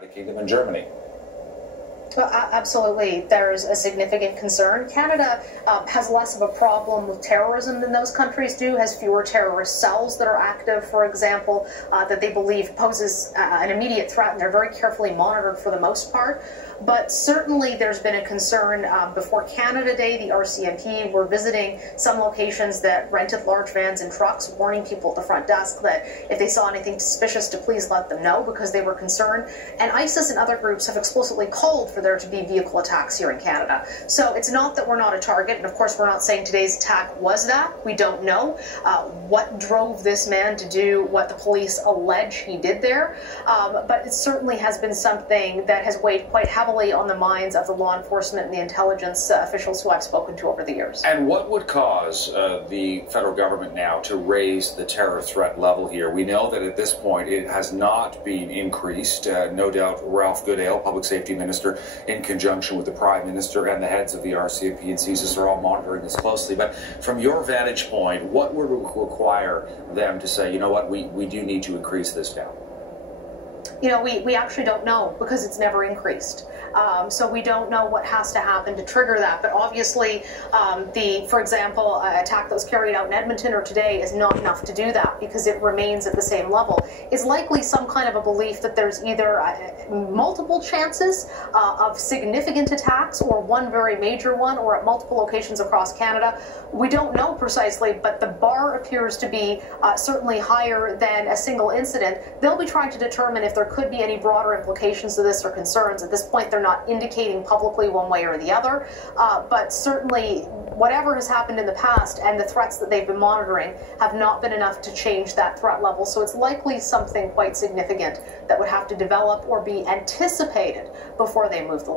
United Kingdom and Germany. Well, absolutely. There's a significant concern. Canada has less of a problem with terrorism than those countries do, has fewer terrorist cells that are active, for example, that they believe poses an immediate threat, and they're very carefully monitored for the most part. But certainly there's been a concern before Canada Day. The RCMP were visiting some locations that rented large vans and trucks, warning people at the front desk that if they saw anything suspicious to please let them know because they were concerned. And ISIS and other groups have explicitly called for there to be vehicle attacks here in Canada. So it's not that we're not a target, and of course we're not saying today's attack was that. We don't know what drove this man to do what the police allege he did there, but it certainly has been something that has weighed quite heavily on the minds of the law enforcement and the intelligence officials who I've spoken to over the years. And what would cause the federal government now to raise the terror threat level here? We know that at this point it has not been increased. No doubt Ralph Goodale, Public Safety Minister, in conjunction with the Prime Minister and the heads of the RCMP and CSIS are all monitoring this closely. But from your vantage point, what would require them to say, you know what, we do need to increase this now? You know, we actually don't know because it's never increased. So we don't know what has to happen to trigger that. But obviously, for example, attack that was carried out in Edmonton or today is not enough to do that because it remains at the same level. It's likely some kind of a belief that there's either multiple chances of significant attacks or one very major one or at multiple locations across Canada. We don't know precisely, but the bar appears to be certainly higher than a single incident. They'll be trying to determine if there could be any broader implications to this or concerns. At this point, they're not indicating publicly one way or the other, but certainly whatever has happened in the past and the threats that they've been monitoring have not been enough to change that threat level. So it's likely something quite significant that would have to develop or be anticipated before they move the line.